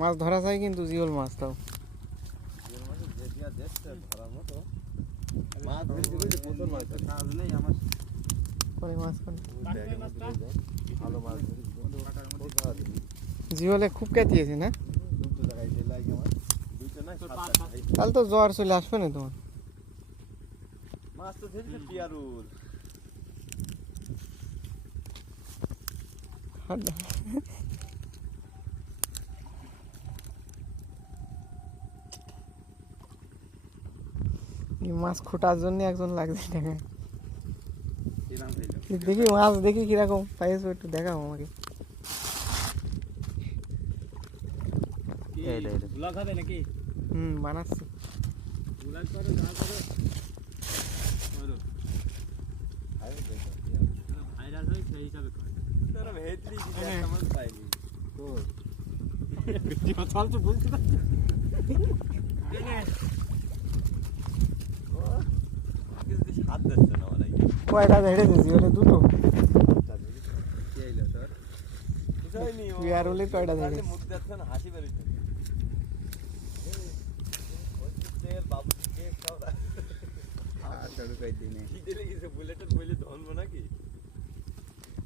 মাছ ধরা যায় কিন্তু জিওল মাছ তাও জিওলে খুব কাটিয়েছে না, তাহলে তো জ্বর চলে আসবে না তোমার। মাছ তো ধরেছে পিয়ারুর। মাছ খোটার জন্য একজন লাগছে টাকা। দেখি মাছ দেখি কিরকম পাইছো একটু দেখাও আমাকে। বানাচ্ছি। কয়টা ধরেছে জিওলে? দুটো। পিয়ারুলে কয়টা ধরেছে? হাসি বেরোচ্ছে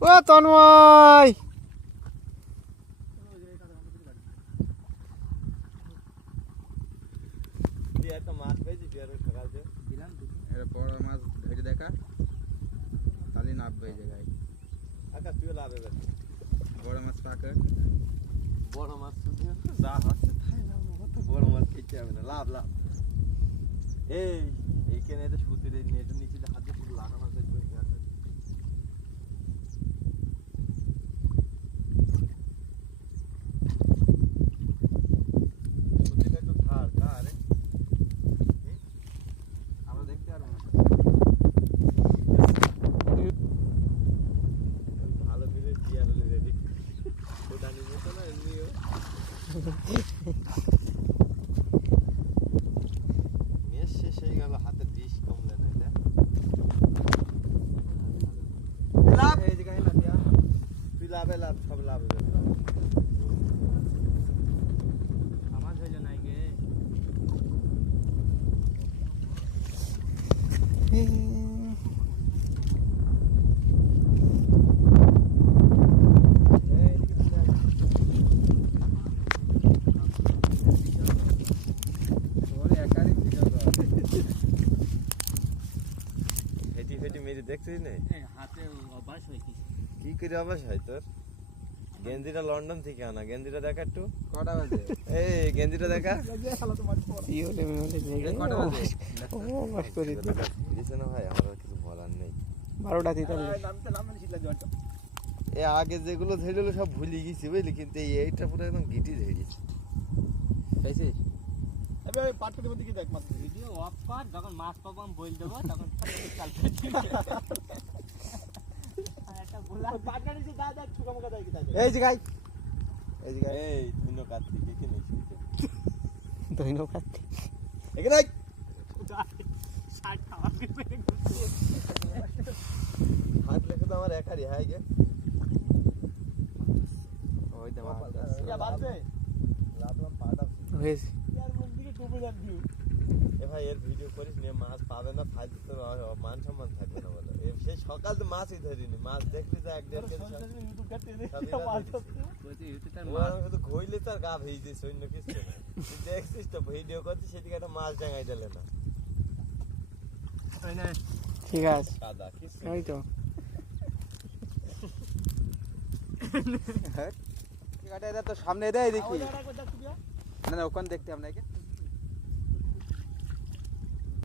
ও তন্ময়, মাছ পেয়েছি পিয়ারুর সকালতে বড় মাছ ধরে দেখা তাহলে নামবে জায়গায়। আকাশ তুই লাভ এবার বড় মাছ পাকে, বড় মাছ যা হচ্ছে তাই লাভ, বড় মাছ খেতে হবে না, লাভ লাভ। এইখানে তো সুতির নেটের নিচে হাত দিয়ে শুধু লাগানো আছে। সুতিটা একটু ধার ধারে আমরা দেখতে পারবো না। ভালো করে পিয়ার হলে রেডি ওটা নিয়ে তো না এমনিও মেশ শেষ হয়ে গেল, হাতে বিষ কমলে না। এটা লাভ এই জায়গায় না দিয়া তুই লাভে লাভ, সব লাভ হয়ে যাবে। আমার হইল নাই গে দেখছিস না হাতে অভ্যাস হয় কি করে অভ্যাস হয় তোর? গেঞ্জিটা লন্ডন থেকে আনা, গেঞ্জিটা দেখা একটু। কটা বাজে? এই গেঞ্জিটা দেখা না ভাই, আমার কিছু বলার নেই। 12টা এ আগে যেগুলো ধরেছিল সব ভুলে গেছি বুঝলি, কিন্তু এইটা পুরো একদম গিটি ধরে গেছে। খাইছিস? এবারে পাটকের মধ্যে কি দেখ মাছ ভিডিও অফ কর, যখন মাছ পাবো আমি বল দেবো, তখন চাল একটা গোলা পাটকারি যে দাদা ঠুকামুকা দেয় কি তাই। এই জায়গায় এই জায়গায় এই ধন্য কার্তিক কে নেই ধন্য কার্তিক এখানে 60 খাওয়া পেরে হাত লেখা তো আমার একারই হাই গে ওই দে মাছ ইয়া বাড়ছে লাভলাম পাটা হয়েছে। ইয়ার মুখ দিকে ডুবে যাবি। এ ভাই এর ভিডিও করিস নে, মাছ পাবে না, ফাইল তো মান সম্মান থাকবে না বলো। সেই সকাল তো মাছই ধরিনি, মাছ দেখলি তো 1.5 কেজি ইউটিউব কাটতে দে মাছ বলছি ইউটিউব তার মাছ শুধু ঘইলে তার গা ভেজে দিস, অন্য কিছু না। তুই দেখছিস তো ভিডিও করছিস, সেদিকে একটা মাছ জাঙ্গাই দিলে না। ঠিক আছে, কাদা কিছু ওই তো এটা তো সামনে দেয় দেখি। না না ওখানে দেখতে আপনাকে